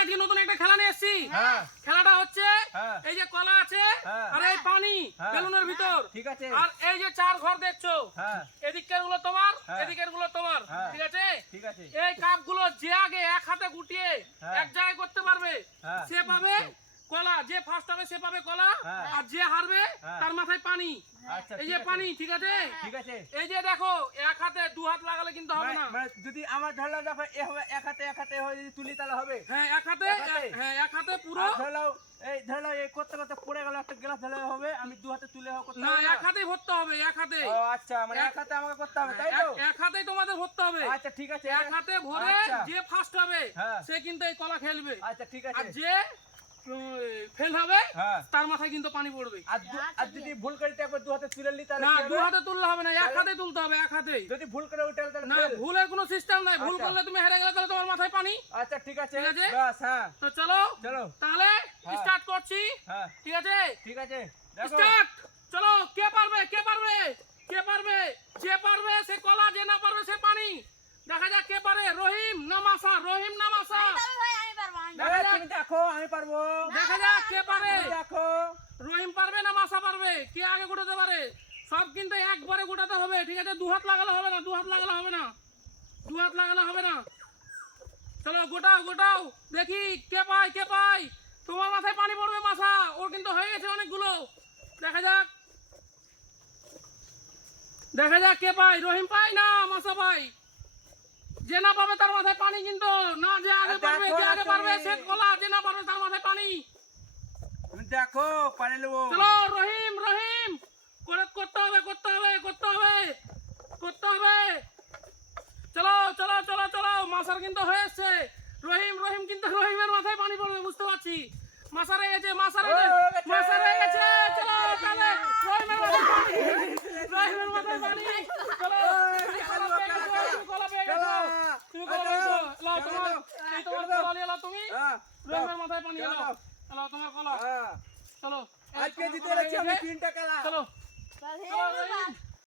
আজকে নতুন একটা খেলা নিয়ে এসেছি। খেলাটা হচ্ছে এই যে কলা আছে আর এই পানি বেলুনের ভিতর, ঠিক আছে। আর এই যে চার ঘর দেখছো, এদিকের গুলো তোমার, এদিকের গুলো তোমার, ঠিক আছে। ঠিক আছে। এই কাপ গুলো যে আগে এক হাতে গুটিয়ে এক জায়গায় করতে পারবে সে পাবে কলা, যে ফার্স্ট হবে সে পাবে কলা, আর যে হারবে তার মাথায় পানি। আচ্ছা, এই যে পানি, ঠিক আছে। ঠিক আছে। এই যে দেখো এক হাতে দু হাত লাগালে কিন্তু হবে না। মানে যদি আমার ধরলাম দেখো এ হবে এক হাতে হয়, যদি তুলি তাহলে হবে। হ্যাঁ এক হাতে, হ্যাঁ এক হাতে পুরো। ধরলাও এই করতে করতে পড়ে গেল একটা গ্লাস, ধরলে হবে আমি দু হাতে তুলে করতে না, হবে না? এক হাতেই ভরতে হবে, এক হাতে। ও আচ্ছা, মানে এক হাতে আমাকে করতে হবে, তাই তো? এক হাতেই তোমাদের ভরতে হবে। আচ্ছা ঠিক আছে। এক হাতে ভরে যে ফার্স্ট হবে সে কিন্তু এই কলা খেলবে। আচ্ছা ঠিক আছে। আর যে ফেল হবে তার মাথায় কিন্তু পানি পড়বে। আর যদি ভুল করে একবার দু হাতে তুলে নি তাহলে না, দু হাতে তুললে হবে না, এক হাতে তুলতে হবে, এক হাতে। যদি ভুল করে উঠে তাহলে না, ভুলের কোনো সিস্টেম নাই। ভুল করলে তুমি হেরে গেলে তাহলে তোমার মাথায় পানি। আচ্ছা ঠিক আছে, ঠিক আছে। বাস। হ্যাঁ তো চলো চলো তাহলে স্টার্ট করছি। ঠিক আছে, ঠিক আছে, দেখো স্টার্ট। চলো, কে পারবে, কে পারবে, কে পারবে? যে পারবে সে কলা, যে না পারবে সে পানি। দেখা যাক কে পারে, রহিম না মাসা, রহিম না মাসা। তুমি দেখো আমি পারবো। দেখা যাক কে পারে, দেখো রহিম পারবে না মাসা পারবে, কে আগে গোটাতে পারে। সব কিন্তু একবারে গোটাতে হবে, ঠিক আছে। দু হাত লাগালে হবে না, দু হাত লাগালে হবে না, দু হাত লাগালে হবে না। চলো গোটাও গোটাও, দেখি কে পায়, কে পায়। তোমার মাথায় পানি পড়বে মাসা, ওর কিন্তু হয়ে গেছে অনেকগুলো। দেখা যাক, দেখা যাক কে পায়, রহিম পায় না মাসা পায়। যে না পাবে তার মাথায় পানি কিন্তু না, যে আগে পারবে, যে আগে পারবে সে কলা, যে না পারবে তার মাথায় পানি। তুমি দেখো পারে নেবো। চলো রহিম, রহিম করতে হবে, করতে হবে, করতে হবে, করতে হবে। চলো চলো চলো চলো, মাসার কিন্তু হয়ে এসছে। রহিম, রহিম কিন্তু রহিমের মাথায় পানি পড়বে বুঝতে পারছি। মাসা রয়ে গেছে, মাসা রয়ে গেছে, মাসা রয়ে গেছে। চলো তাহলে রহিমের মাথায় পানি, রহিমের মাথায় পানি। চলো কলা পেয়ে গেছো, তুমি কলা পেয়ে গেছো। লাও তোমার, এই তোমার কলা নিয়ে লাও তুমি। রহিমের মাথায় পানি লাও, লাও তোমার কলা। চলো আজকে জিতে যাচ্ছি আমি 3টা খেলা। চলো চলো রহিম।